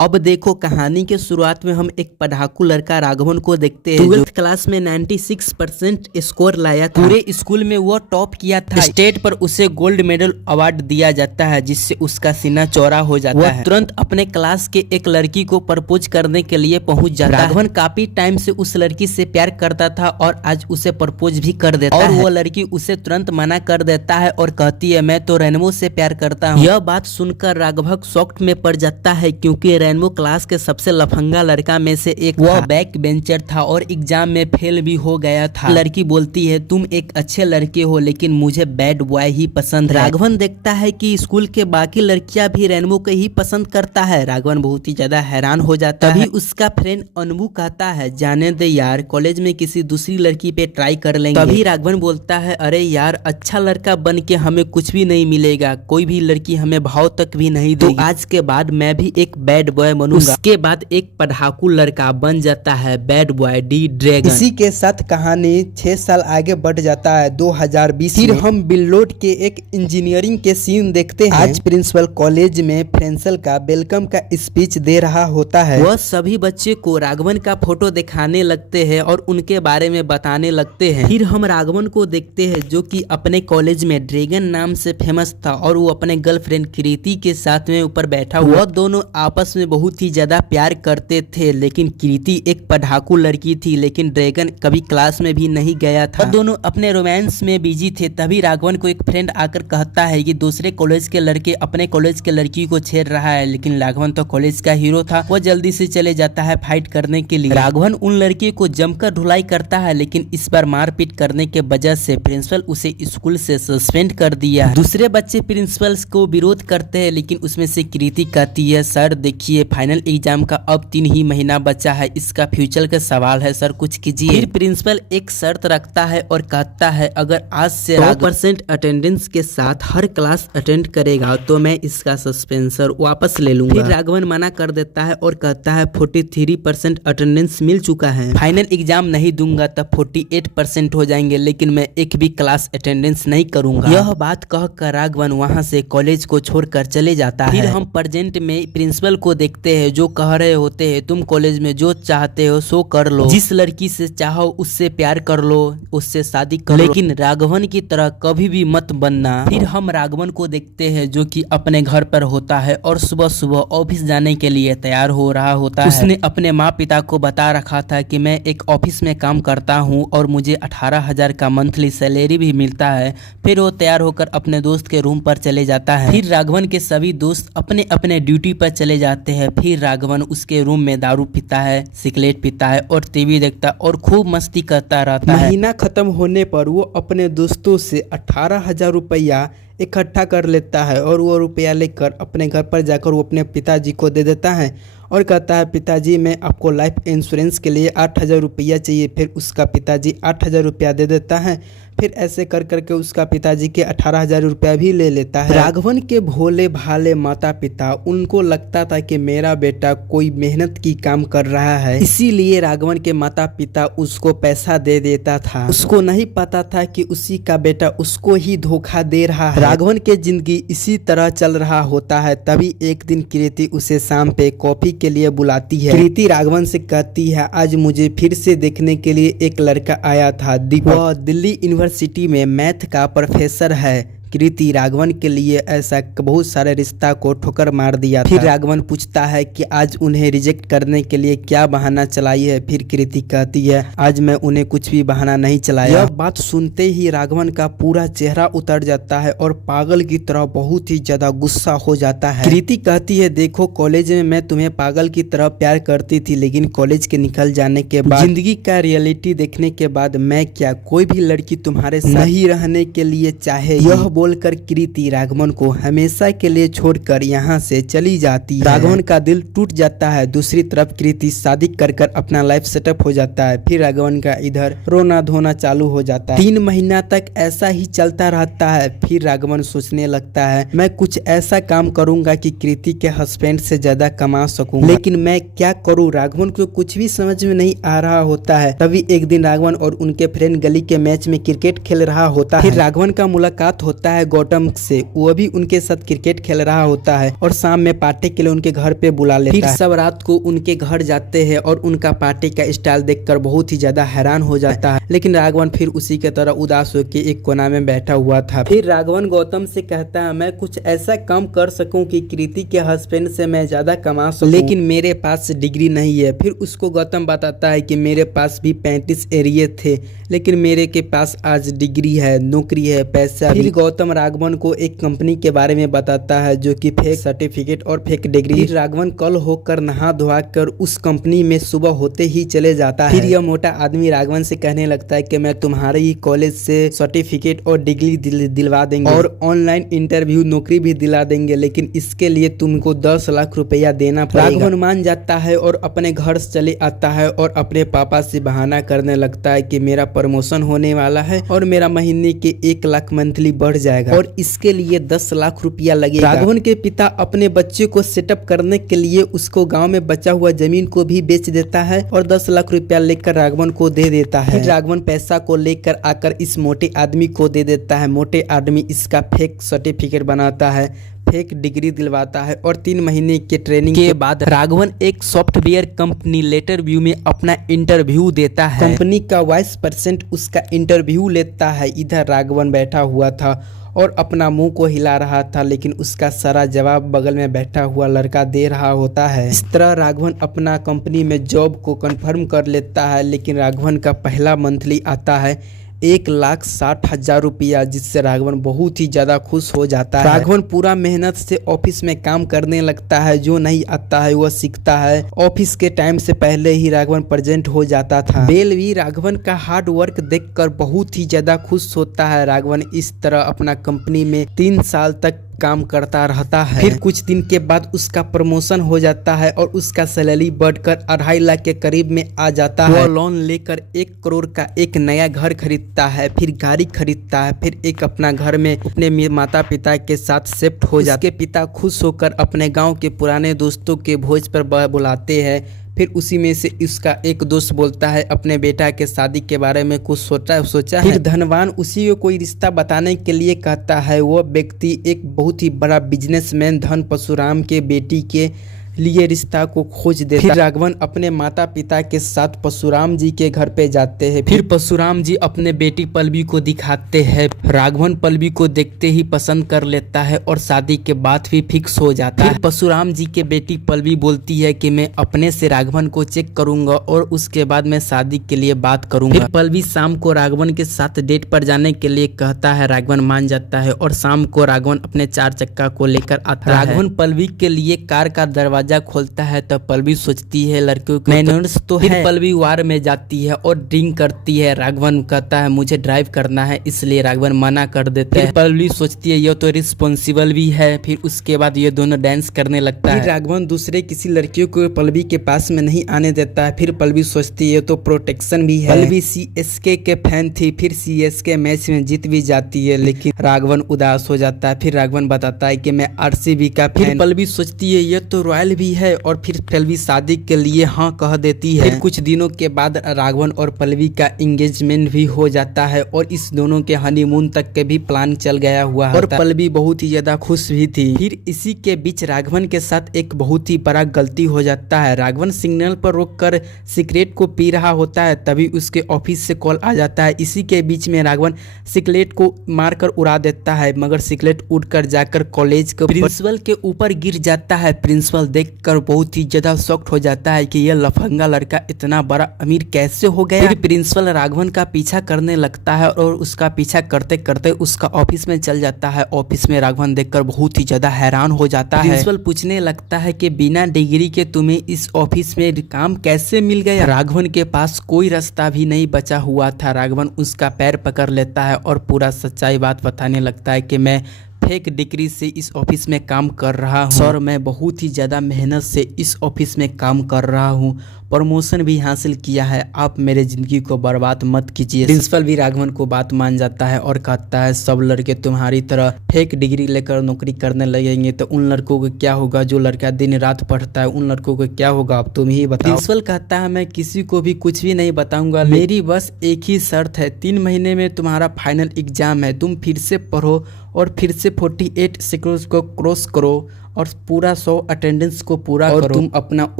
अब देखो, कहानी के शुरुआत में हम एक पढ़ाकू लड़का राघवन को देखते हैं। 12th क्लास में 96% स्कोर लाया था। पूरे स्कूल में वो टॉप किया था। स्टेट पर उसे गोल्ड मेडल अवार्ड दिया जाता है, जिससे उसका सीना चौड़ा हो जाता है। तुरंत अपने क्लास के एक लड़की को प्रपोज करने के लिए पहुंच जाता है। राघवन काफी टाइम से उस लड़की से प्यार करता था और आज उसे प्रपोज भी कर देता है। और वो लड़की उसे तुरंत मना कर देता है और कहती है, मैं तो रेनबो से प्यार करता हूँ। यह बात सुनकर राघव शॉक्ड में पड़ जाता है, क्योंकि रेनबो क्लास के सबसे लफंगा लड़का में से एक वह बैक बेंचर था और एग्जाम में फेल भी हो गया था। लड़की बोलती है, तुम एक अच्छे लड़के हो, लेकिन मुझे बैड बॉय ही पसंद है। राघवन देखता है कि स्कूल के बाकी लड़कियां भी रेनबो को ही पसंद करता है। राघवन बहुत ही ज्यादा हैरान हो जाता है। तभी उसका फ्रेंड अनबू कहता है, जाने दे यार, कॉलेज में किसी दूसरी लड़की पे ट्राई कर लेंगे। तभी राघवन बोलता है, अरे यार, अच्छा लड़का बन के हमें कुछ भी नहीं मिलेगा, कोई भी लड़की हमें भाव तक भी नहीं देगी। तो आज के बाद मैं भी एक बैड बॉय बनूंगा। उसके बाद एक पढ़ाकू लड़का बन जाता है बैड बॉय डी ड्रैगन। इसी के साथ कहानी 6 साल आगे बढ़ जाता है 2020। फिर हम बिल्लोड के एक इंजीनियरिंग के सीन देखते हैं। आज प्रिंसिपल कॉलेज में फ्रेंसल का वेलकम का स्पीच दे रहा होता है। वह सभी बच्चे को राघवन का फोटो दिखाने लगते हैं और उनके बारे में बताने लगते हैं। फिर हम राघवन को देखते हैं, जो कि अपने कॉलेज में ड्रैगन नाम से फेमस था और वो अपने गर्लफ्रेंड कृति के साथ में ऊपर बैठा हुआ। वह दोनों आपस में बहुत ही ज्यादा प्यार करते थे, लेकिन कृति एक पढ़ाकू लड़की थी, लेकिन ड्रैगन कभी क्लास में भी नहीं गया था। दोनों अपने रोमांस में बिजी थे। तभी राघवन को एक फ्रेंड आकर कहता है कि दूसरे कॉलेज के लड़के अपने कॉलेज के लड़की को छेड़ रहा है, लेकिन राघवन तो कॉलेज का हीरो था। वो जल्दी से चले जाता है फाइट करने के लिए। राघवन उन लड़की को जमकर धुलाई करता है, लेकिन इस बार मारपीट करने के वजह से प्रिंसिपल उसे स्कूल से सस्पेंड कर दिया। दूसरे बच्चे प्रिंसिपल को विरोध करते हैं, लेकिन उसमें से कृति कहती है, सर देखिए, फाइनल एग्जाम का अब 3 ही महीना बचा है, इसका फ्यूचर का सवाल है, सर कुछ कीजिए। फिर प्रिंसिपल एक शर्त रखता है और कहता है, अगर आज से 100% अटेंडेंस के साथ हर क्लास अटेंड करेगा तो मैं इसका सस्पेंसर वापस ले लूंगा। फिर राघवन मना कर देता है और कहता है 43% अटेंडेंस मिल चुका है, फाइनल एग्जाम नहीं दूंगा तब 48% हो जाएंगे, लेकिन मैं एक भी क्लास अटेंडेंस नहीं करूंगा। यह बात कहकर राघवन वहां से कॉलेज को छोड़कर चले जाता है। फिर हम प्रेजेंट में प्रिंसिपल को देखते हैं, जो कह रहे होते हैं, तुम कॉलेज में जो चाहते हो सो कर लो, जिस लड़की से चाहो उससे प्यार कर लो, उससे शादी कर लो, लेकिन राघवन की तरह कभी भी मत बनना। फिर हम राघवन को देखते हैं, जो कि अपने घर पर होता है और सुबह सुबह ऑफिस जाने के लिए तैयार हो रहा होता है। उसने अपने माँ पिता को बता रखा था कि मैं एक ऑफिस में काम करता हूँ और मुझे 18,000 का मंथली सैलरी भी मिलता है। फिर वो तैयार होकर अपने दोस्त के रूम पर चले जाता है। फिर राघवन के सभी दोस्त अपने अपने ड्यूटी पर चले जाते हैं। फिर राघवन उसके रूम में दारू पीता है, सिगरेट पीता है और टीवी देखता और खूब मस्ती करता रहता है। महीना खत्म होने पर वो अपने दोस्तों से 18,000 रुपया इकट्ठा कर लेता है और वो रुपया लेकर अपने घर पर जाकर वो अपने पिताजी को दे देता है और कहता है, पिताजी मैं आपको लाइफ इंश्योरेंस के लिए 8,000 रुपया चाहिए। फिर उसका पिताजी 8,000 रुपया दे देता है। फिर ऐसे कर करके उसका पिताजी के 18,000 रुपया भी ले लेता है। राघवन के भोले भाले माता पिता, उनको लगता था कि मेरा बेटा कोई मेहनत की काम कर रहा है, इसीलिए राघवन के माता पिता उसको पैसा दे देता था। उसको नहीं पता था कि उसी का बेटा उसको ही धोखा दे रहा है। राघवन के जिंदगी इसी तरह चल रहा होता है। तभी एक दिन कृति उसे शाम पे कॉफी के लिए बुलाती है। कृति राघवन से कहती है, आज मुझे फिर से देखने के लिए एक लड़का आया था, वह दिल्ली यूनिवर्सिटी में मैथ का प्रोफेसर है। कृति राघवन के लिए ऐसा बहुत सारे रिश्ता को ठोकर मार दिया था। फिर राघवन पूछता है कि आज उन्हें रिजेक्ट करने के लिए क्या बहाना चलाई है। फिर कृति कहती है, आज मैं उन्हें कुछ भी बहाना नहीं चलाया। यह बात सुनते ही राघवन का पूरा चेहरा उतर जाता है और पागल की तरह बहुत ही ज्यादा गुस्सा हो जाता है। कृति कहती है, देखो कॉलेज में मैं तुम्हें पागल की तरह प्यार करती थी, लेकिन कॉलेज के निकल जाने के बाद, जिंदगी का रियलिटी देखने के बाद मैं क्या कोई भी लड़की तुम्हारे साथ नहीं रहने के लिए चाहे। यह बोलकर कृति राघवन को हमेशा के लिए छोड़कर यहाँ से चली जाती है। राघवन का दिल टूट जाता है। दूसरी तरफ कृति शादी कर अपना लाइफ सेटअप हो जाता है। फिर राघवन का इधर रोना धोना चालू हो जाता है। 3 महीना तक ऐसा ही चलता रहता है। फिर राघवन सोचने लगता है, मैं कुछ ऐसा काम करूंगा कि कृति के हस्बैंड से ज्यादा कमा सकूं, लेकिन मैं क्या करूं। राघवन को कुछ भी समझ में नहीं आ रहा होता है। तभी एक दिन राघवन और उनके फ्रेंड गली के मैच में क्रिकेट खेल रहा होता है। फिर राघवन का मुलाकात होता होता है गौतम से, वो भी उनके साथ क्रिकेट खेल रहा होता है और शाम में पार्टी के लिए उनके घर पे बुला लेता है। फिर सब रात को उनके घर जाते हैं और उनका पार्टी का स्टाइल देखकर बहुत ही ज्यादा हैरान हो जाता है, लेकिन राघवन फिर उसी के तरह उदास होकर एक कोना में बैठा हुआ था। फिर राघवन गौतम से कहता है, मैं कुछ ऐसा काम कर सकूं कि कृति के हस्बैंड से मैं ज्यादा कमा सकूं, लेकिन मेरे पास डिग्री नहीं है। फिर उसको गौतम बताता है कि मेरे पास भी 35 एरिए थे, लेकिन मेरे के पास आज डिग्री है, नौकरी है, पैसा। फिर गौतम राघवन को एक कंपनी के बारे में बताता है जो कि फेक सर्टिफिकेट और फेक डिग्री। राघवन कल होकर नहा धोआ कर उस कंपनी में सुबह होते ही चले जाता है। फिर यह मोटा आदमी राघवन से कहने लगता है कि मैं तुम्हारे ही कॉलेज से सर्टिफिकेट और डिग्री दिलवा देंगे और ऑनलाइन इंटरव्यू नौकरी भी दिला देंगे, लेकिन इसके लिए तुमको 10 लाख रुपया देना पड़ेगा। राघवन मान जाता है और अपने घर से चले आता है और अपने पापा से बहाना करने लगता है कि मेरा प्रमोशन होने वाला है और मेरा महीने के 1 लाख मंथली बढ़ जाएगा और इसके लिए 10 लाख रुपया लगेगा। राघवन के पिता अपने बच्चे को सेटअप करने के लिए उसको गांव में बचा हुआ जमीन को भी बेच देता है और 10 लाख रुपया लेकर राघवन को दे देता है। फिर राघवन पैसा को लेकर आकर इस मोटे आदमी को दे देता है। मोटे आदमी इसका फेक सर्टिफिकेट बनाता है, फेक डिग्री दिलवाता है और 3 महीने के ट्रेनिंग के बाद राघवन एक सॉफ्टवेयर कंपनी लेटर व्यू में अपना इंटरव्यू देता है। कंपनी का वाइस प्रेसिडेंट उसका इंटरव्यू लेता है। इधर राघवन बैठा हुआ था और अपना मुंह को हिला रहा था, लेकिन उसका सारा जवाब बगल में बैठा हुआ लड़का दे रहा होता है। इस तरह राघवन अपना कंपनी में जॉब को कंफर्म कर लेता है, लेकिन राघवन का पहला मंथली आता है 1,60,000 रुपया, जिससे राघवन बहुत ही ज्यादा खुश हो जाता है। राघवन पूरा मेहनत से ऑफिस में काम करने लगता है, जो नहीं आता है वह सीखता है। ऑफिस के टाइम से पहले ही राघवन प्रेजेंट हो जाता था। बेल भी राघवन का हार्ड वर्क देखकर बहुत ही ज्यादा खुश होता है। राघवन इस तरह अपना कंपनी में 3 साल तक काम करता रहता है। फिर कुछ दिन के बाद उसका प्रमोशन हो जाता है और उसका सैलरी बढ़कर 2.5 लाख के करीब में आ जाता है। वो लोन लेकर 1 करोड़ का एक नया घर खरीदता है, फिर गाड़ी खरीदता है, फिर एक अपना घर में अपने माता पिता के साथ शिफ्ट हो जाता है। उसके पिता खुश होकर अपने गाँव के पुराने दोस्तों के भोज पर बुलाते हैं। फिर उसी में से उसका एक दोस्त बोलता है अपने बेटा के शादी के बारे में कुछ सोचा है। फिर धनवान उसी को कोई रिश्ता बताने के लिए कहता है। वो व्यक्ति एक बहुत ही बड़ा बिजनेसमैन धन परशुराम के बेटी के लिए रिश्ता को खोज देता। फिर राघवन अपने माता पिता के साथ परशुराम जी के घर पे जाते हैं। फिर परशुराम जी अपने बेटी पल्लवी को दिखाते हैं। राघवन पल्लवी को देखते ही पसंद कर लेता है और शादी के बाद भी फिक्स हो जाता है। फिर परशुराम जी के बेटी पल्लवी बोलती है कि मैं अपने से राघवन को चेक करूंगा और उसके बाद मैं शादी के लिए बात करूंगा। फिर पल्लवी शाम को राघवन के साथ डेट पर जाने के लिए कहता है। राघवन मान जाता है और शाम को राघवन अपने 4 चक्का को लेकर आता है। राघवन पल्लवी के लिए कार का दरवाजा खोलता है तो पल्लवी सोचती है लड़कियों के मैनर्स तो है। फिर पल्लवी वार में जाती है और ड्रिंक करती है। राघवन कहता है मुझे ड्राइव करना है, इसलिए राघवन मना कर देता है। पल्लवी सोचती है ये तो रिस्पॉन्सिबल भी है। फिर उसके बाद ये दोनों डांस करने लगता है। राघवन दूसरे किसी लड़कियों को पल्लवी के पास में नहीं आने देता है। फिर पल्लवी सोचती है तो प्रोटेक्शन भी है। पल्लवी CSK के फैन थी, फिर CSK मैच में जीत भी जाती है, लेकिन राघवन उदास हो जाता है। फिर राघवन बताता है कि मैं RCB का फैन। फिर पल्लवी सोचती है ये तो रॉयल भी है और फिर पल्लवी शादी के लिए हाँ कह देती है। फिर कुछ दिनों के बाद राघवन और पल्लवी का एंगेजमेंट भी हो जाता है और इस दोनों के हनीमून तक के भी प्लान चल गया हुआ और पल्लवी बहुत ही ज्यादा खुश भी थी। फिर इसी के बीच राघवन के साथ एक बहुत ही बड़ा गलती हो जाता है। राघवन सिग्नल पर रोककर सिगरेट को पी रहा होता है, तभी उसके ऑफिस से कॉल आ जाता है। इसी के बीच में राघवन सिगरेट को मारकर उड़ा देता है, मगर सिगरेट उड़कर जाकर कॉलेज के प्रिंसिपल के ऊपर गिर जाता है। प्रिंसिपल देखकर बहुत ही ज्यादा शॉक्ड हो जाता है कि यह लफंगा लड़का इतना बड़ा अमीर कैसे हो गया। फिर प्रिंसिपल राघवन का पीछा करने लगता है और उसका पीछा करते करते उसका ऑफिस में चल जाता है। ऑफिस में राघवन देखकर बहुत ही ज्यादा हैरान हो जाता है। प्रिंसिपल पूछने लगता है कि बिना डिग्री के तुम्हें इस ऑफिस में काम कैसे मिल गया। राघवन के पास कोई रास्ता भी नहीं बचा हुआ था। राघवन उसका पैर पकड़ लेता है और पूरा सच्चाई बात बताने लगता है कि मैं फेक डिग्री से इस ऑफिस में काम कर रहा हूँ सर, मैं बहुत ही ज़्यादा मेहनत से इस ऑफिस में काम कर रहा हूँ। प्रमोशन भी हासिल किया है, आप मेरे ज़िंदगी को बर्बाद मत कीजिए। प्रिंसिपल भी राघवन को बात मान जाता है और कहता है सब लड़के तुम्हारी तरह फेक डिग्री लेकर नौकरी करने लगेंगे तो उन लड़कों को क्या होगा, जो लड़का दिन रात पढ़ता है उन लड़कों को क्या होगा, अब तुम ही बताओ। प्रिंसिपल कहता है मैं किसी को भी कुछ भी नहीं बताऊंगा, मेरी बस एक ही शर्त है, 3 महीने में तुम्हारा फाइनल एग्जाम है, तुम फिर से पढ़ो और फिर से 48 सेकंड्स को क्रॉस करो और पूरा 100 अटेंडेंस को पूरा करो, तुम अपना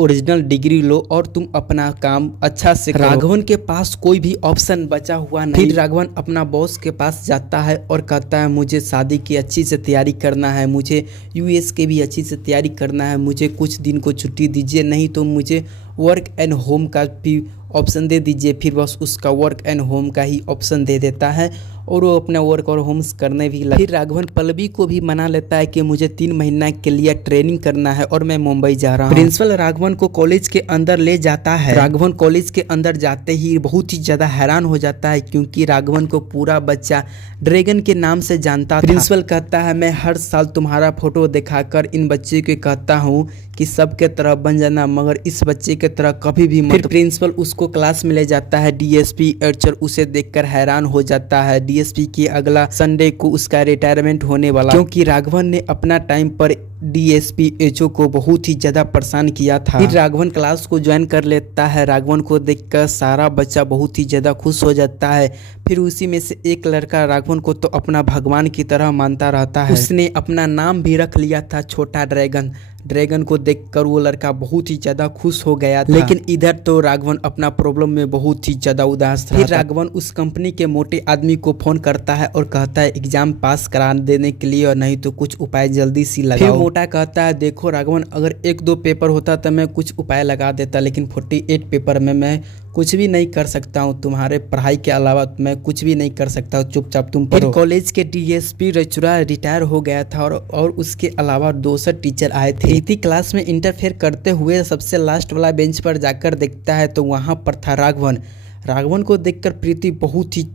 ओरिजिनल डिग्री लो और तुम अपना काम अच्छा से करो। राघवन के पास कोई भी ऑप्शन बचा हुआ नहीं। फिर राघवन अपना बॉस के पास जाता है और कहता है मुझे शादी की अच्छी से तैयारी करना है, मुझे यूएस के भी अच्छी से तैयारी करना है, मुझे कुछ दिन को छुट्टी दीजिए, नहीं तो मुझे वर्क एंड होम का भी ऑप्शन दे दीजिए। फिर बस उसका वर्क एंड होम का ही ऑप्शन दे देता है और वो अपना वर्क और होम्स करने भी लगा। फिर राघवन पल्लवी को भी मना लेता है कि मुझे 3 महीना के लिए ट्रेनिंग करना है और मैं मुंबई जा रहा हूँ। प्रिंसिपल राघवन को कॉलेज के अंदर ले जाता है। राघवन कॉलेज के अंदर जाते ही बहुत ही ज्यादा हैरान हो जाता है क्योंकि राघवन को पूरा बच्चा ड्रैगन के नाम से जानता था। प्रिंसिपल कहता है मैं हर साल तुम्हारा फोटो दिखाकर इन बच्चे को कहता हूँ कि सबके तरह बन जाना, मगर इस बच्चे के तरह कभी भी मत। फिर प्रिंसिपल उसको क्लास में ले जाता है। डीएसपी अर्चर उसे देखकर हैरान हो जाता है। डीएसपी की अगला संडे को उसका रिटायरमेंट होने वाला, क्योंकि राघवन ने अपना टाइम पर डीएसपी एचओ को बहुत ही ज्यादा परेशान किया था। फिर राघवन क्लास को ज्वाइन कर लेता है। राघवन को देखकर सारा बच्चा बहुत ही ज्यादा खुश हो जाता है। फिर उसी में से एक लड़का राघवन को तो अपना भगवान की तरह मानता रहता है। उसने अपना नाम भी रख लिया था छोटा ड्रैगन। ड्रैगन को देखकर वो लड़का बहुत ही ज्यादा खुश हो गया था। लेकिन इधर तो राघवन अपना प्रॉब्लम में बहुत ही ज्यादा उदास था। फिर राघवन उस कंपनी के मोटे आदमी को फोन करता है और कहता है एग्जाम पास करा देने के लिए और नहीं तो कुछ उपाय जल्दी सी लगाओ। फिर मोटा कहता है देखो राघवन, अगर 1-2 पेपर होता तो मैं कुछ उपाय लगा देता, लेकिन 48 पेपर में मैं कुछ भी नहीं कर सकता हूँ, तुम्हारे पढ़ाई के अलावा मैं कुछ भी नहीं कर सकता, चुपचाप तुम पढ़ो। कॉलेज के डीएसपी रचुरा रिटायर हो गया था और उसके अलावा 200 टीचर आए थे। प्रीति क्लास में इंटरफेयर करते हुए सबसे लास्ट वाला बेंच पर जाकर देखता है तो वहाँ पर था राघवन। राघवन को देखकर प्रीति बहुत ही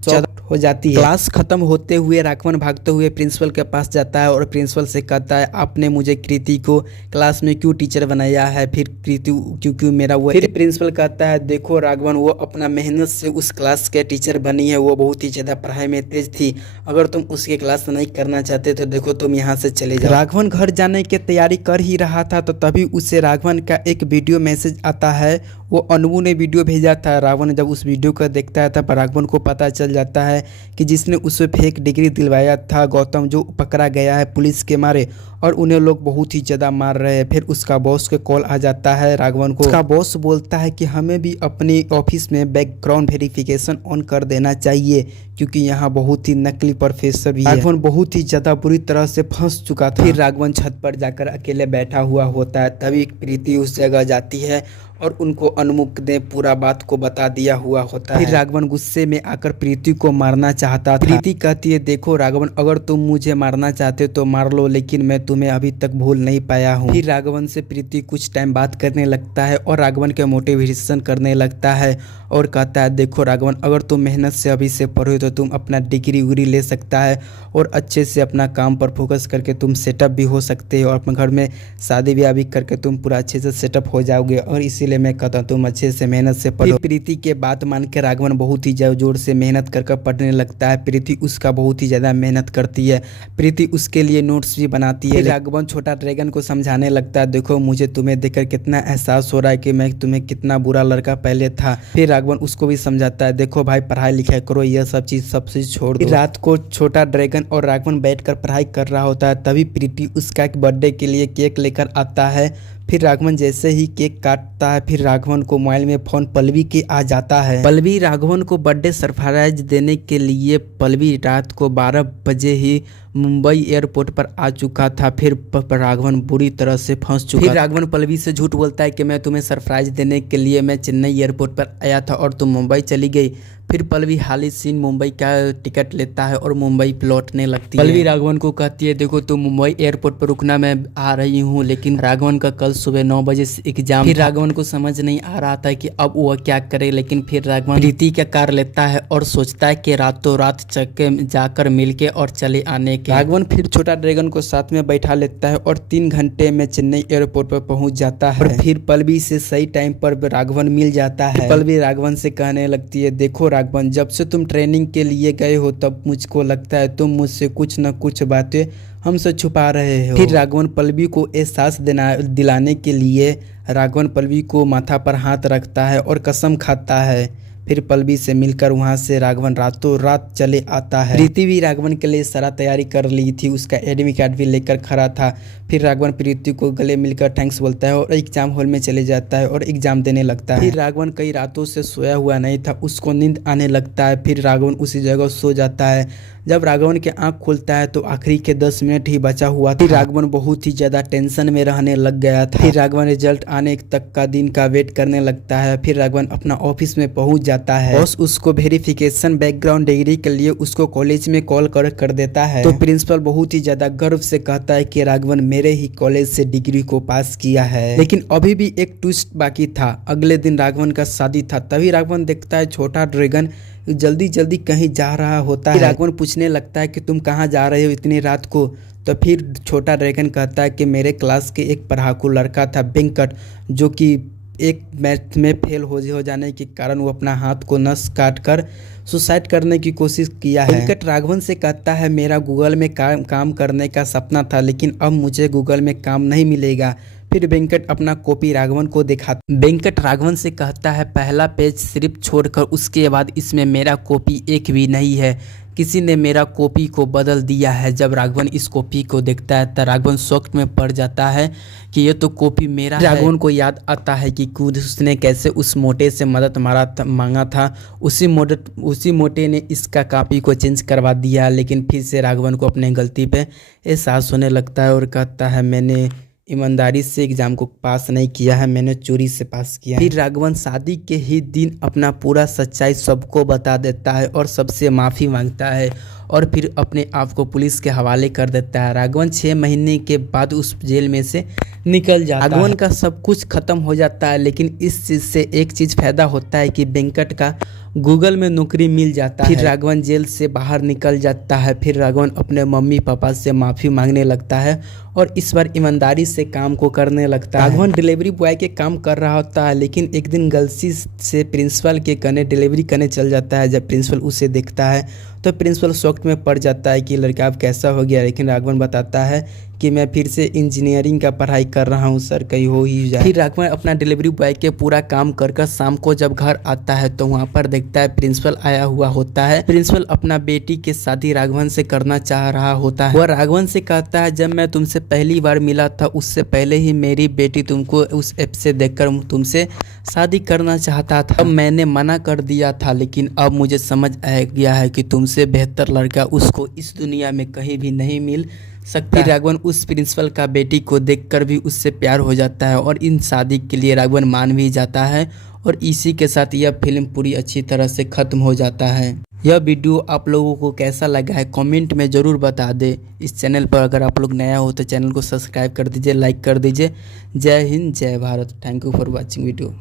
हो जाती है। क्लास खत्म होते हुए राघवन भागते हुए प्रिंसिपल के पास जाता है और प्रिंसिपल से कहता है आपने मुझे कृति को क्लास में क्यों टीचर बनाया है, फिर कृति क्यों मेरा वो। फिर प्रिंसिपल कहता है देखो राघवन, वो अपना मेहनत से उस क्लास के टीचर बनी है, वो बहुत ही ज्यादा पढ़ाई में तेज थी, अगर तुम उसके क्लास नहीं करना चाहते तो देखो तुम यहाँ से चले जाओ। राघवन घर जाने की तैयारी कर ही रहा था तो तभी उसे राघवन का एक वीडियो मैसेज आता है। वो अनमू ने वीडियो भेजा था। राघवन जब उस वीडियो को देखता है तब राघवन को पता चल जाता है कि जिसने उसे फेक डिग्री दिलवाया था गौतम, जो पकड़ा गया है पुलिस के मारे और उन्हें लोग बहुत ही ज़्यादा मार रहे हैं। फिर उसका बॉस के कॉल आ जाता है राघवन को। उसका बॉस बोलता है कि हमें भी अपने ऑफिस में बैकग्राउंड वेरिफिकेशन ऑन कर देना चाहिए क्योंकि यहाँ बहुत ही नकली प्रोफेसर भी है। राघवन बहुत ही ज़्यादा बुरी तरह से फंस चुका था। फिर राघवन छत पर जाकर अकेले बैठा हुआ होता है, तभी प्रीति उस जगह जाती है और उनको अनमुख ने पूरा बात को बता दिया हुआ होता है। फिर राघवन गुस्से में आकर प्रीति को मारना चाहता था। प्रीति कहती है देखो राघवन, अगर तुम मुझे मारना चाहते तो मार लो, लेकिन मैं तुम्हें अभी तक भूल नहीं पाया हूँ। फिर राघवन से प्रीति कुछ टाइम बात करने लगता है और राघवन के मोटिवेशन करने लगता है और कहता है देखो राघवन, अगर तुम मेहनत से अभी से पढ़ो तो तुम अपना डिग्री उग्री ले सकता है और अच्छे से अपना काम पर फोकस करके तुम सेटअप भी हो सकते हो और अपने घर में शादी ब्याह भी करके तुम पूरा अच्छे से सेटअप हो जाओगे, और इसीलिए मैं कहता हूँ तुम अच्छे से मेहनत से पढ़ो। प्रीति के बात मान के राघवन बहुत ही जोर से मेहनत कर पढ़ने लगता है। प्रीति उसका बहुत ही ज़्यादा मेहनत करती है। प्रीति उसके लिए नोट्स भी बनाती है। राघवन छोटा ड्रैगन को समझाने लगता है देखो मुझे तुम्हें देखकर कितना एहसास हो रहा है कि मैं तुम्हें कितना बुरा लड़का पहले था। फिर राघवन उसको भी समझाता है देखो भाई, पढ़ाई लिखाई करो, यह सब चीज़ छोड़ दो। रात को छोटा ड्रैगन और राघवन बैठकर पढ़ाई कर रहा होता है, तभी प्रीति उसका एक बर्थडे के लिए केक लेकर आता है। फिर राघवन जैसे ही केक काटता है, फिर राघवन को मोबाइल में फोन पल्लवी के आ जाता है। पल्लवी राघवन को बर्थडे सरप्राइज देने के लिए पल्लवी रात को 12 बजे ही मुंबई एयरपोर्ट पर आ चुका था। फिर राघवन बुरी तरह से फंस चुका। फिर राघवन पल्लवी से झूठ बोलता है कि मैं तुम्हें सरप्राइज देने के लिए मैं चेन्नई एयरपोर्ट पर आया था और तुम मुंबई चली गई। फिर पल्लवी हाली सिंह मुंबई का टिकट लेता है और मुंबई लौटने लगती है। पल्लवी राघवन को कहती है देखो तुम मुंबई एयरपोर्ट पर रुकना, मैं आ रही हूँ, लेकिन राघवन का कल सुबह 9 बजे से एग्जाम। फिर राघवन को समझ नहीं आ रहा था कि अब वो क्या करे, लेकिन फिर राघवन प्रीति का कार लेता है और सोचता है कि रातों रात चक्के जाकर मिलके और चले आने के। राघवन फिर छोटा ड्रैगन को साथ में बैठा लेता है और 3 घंटे में चेन्नई एयरपोर्ट पर पहुंच जाता है। और फिर पल्लवी से सही टाइम पर राघवन मिल जाता है। पल्लवी राघवन से कहने लगती है देखो राघवन, जब से तुम ट्रेनिंग के लिए गए हो तब मुझको लगता है तुम मुझसे कुछ न कुछ बातें हमसे छुपा रहे हो। फिर राघवन पल्लवी को एहसास दिलाने के लिए राघवन पल्लवी को माथा पर हाथ रखता है और कसम खाता है। फिर पल्लवी से मिलकर वहां से राघवन रातों रात चले आता है। प्रीति भी राघवन के लिए सारा तैयारी कर ली थी, उसका एडमिट कार्ड भी लेकर खड़ा था। फिर राघवन प्रीति को गले मिलकर थैंक्स बोलता है और एग्जाम हॉल में चले जाता है और एग्जाम देने लगता है। फिर राघवन कई रातों से सोया हुआ नहीं था, उसको नींद आने लगता है। फिर राघवन उसी जगह सो जाता है। जब राघवन के आंख खुलता है तो आखिरी के 10 मिनट ही बचा हुआ था। फिर राघवन बहुत ही ज्यादा टेंशन में रहने लग गया था। फिर राघवन रिजल्ट आने तक का दिन का वेट करने लगता है। फिर राघवन अपना ऑफिस में पहुंच जाता है। बॉस उसको वेरिफिकेशन बैकग्राउंड डिग्री के लिए उसको कॉलेज में कॉल कर देता है। तो प्रिंसिपल बहुत ही ज्यादा गर्व से कहता है कि राघवन मेरे ही कॉलेज से डिग्री को पास किया है। लेकिन अभी भी एक ट्विस्ट बाकी था। अगले दिन राघवन का शादी था। तभी राघवन देखता है छोटा ड्रैगन जल्दी जल्दी कहीं जा रहा होता है। राघवन पूछने लगता है कि तुम कहाँ जा रहे हो इतनी रात को। तो फिर छोटा ड्रैगन कहता है कि मेरे क्लास के एक पढ़ाकू लड़का था वेंकट, जो कि एक मैथ में फेल हो जाने के कारण वो अपना हाथ को नस काट कर सुसाइड करने की कोशिश किया है। वेंकट राघवन से कहता है मेरा गूगल में काम करने का सपना था, लेकिन अब मुझे गूगल में काम नहीं मिलेगा। फिर वेंकट अपना कॉपी राघवन को दिखाता। वेंकट राघवन से कहता है पहला पेज सिर्फ छोड़कर उसके बाद इसमें मेरा कॉपी एक भी नहीं है, किसी ने मेरा कॉपी को बदल दिया है। जब राघवन इस कॉपी को देखता है तो राघवन शॉक में पड़ जाता है कि ये तो कॉपी मेरा है। राघवन को याद आता है कि खुद उसने कैसे उस मोटे से मदद मांगा था। उसी मोटे ने इसका कॉपी को चेंज करवा दिया। लेकिन फिर से राघवन को अपने गलती पे एहसास होने लगता है और कहता है मैंने ईमानदारी से एग्जाम को पास नहीं किया है, मैंने चोरी से पास किया। फिर राघवन शादी के ही दिन अपना पूरा सच्चाई सबको बता देता है और सबसे माफ़ी मांगता है और फिर अपने आप को पुलिस के हवाले कर देता है। राघवन 6 महीने के बाद उस जेल में से निकल जाता है। राघवन का सब कुछ खत्म हो जाता है, लेकिन इस चीज़ से एक चीज़ फायदा होता है कि वेंकट का गूगल में नौकरी मिल जाता है। फिर राघवन जेल से बाहर निकल जाता है। फिर राघवन अपने मम्मी पापा से माफ़ी मांगने लगता है और इस बार ईमानदारी से काम को करने लगता है। राघवन डिलीवरी बॉय के काम कर रहा होता है, लेकिन एक दिन गलती से प्रिंसिपल के कहने डिलीवरी करने चल जाता है। जब प्रिंसिपल उसे देखता है तो प्रिंसिपल शॉक में पड़ जाता है कि लड़का अब कैसा हो गया। लेकिन राघवन बताता है कि मैं फिर से इंजीनियरिंग का पढ़ाई कर रहा हूँ सर, कहीं हो ही जाए। फिर राघवन अपना डिलीवरी बॉय के पूरा काम कर शाम को जब घर आता है तो वहाँ पर देखता है प्रिंसिपल आया हुआ होता है। प्रिंसिपल अपना बेटी के शादी राघवन से करना चाह रहा होता है। वह राघवन से कहता है जब मैं तुमसे पहली बार मिला था उससे पहले ही मेरी बेटी तुमको उस ऐप से देखकर तुमसे शादी करना चाहता था। अब मैंने मना कर दिया था, लेकिन अब मुझे समझ आ गया है कि तुमसे बेहतर लड़का उसको इस दुनिया में कहीं भी नहीं मिल सकता। राघवन उस प्रिंसिपल का बेटी को देखकर भी उससे प्यार हो जाता है और इन शादी के लिए राघवन मान भी जाता है और इसी के साथ यह फिल्म पूरी अच्छी तरह से खत्म हो जाता है। यह वीडियो आप लोगों को कैसा लगा है कमेंट में ज़रूर बता दें। इस चैनल पर अगर आप लोग नया हो तो चैनल को सब्सक्राइब कर दीजिए, लाइक कर दीजिए। जय हिंद, जय Bharat. Thank you for watching video.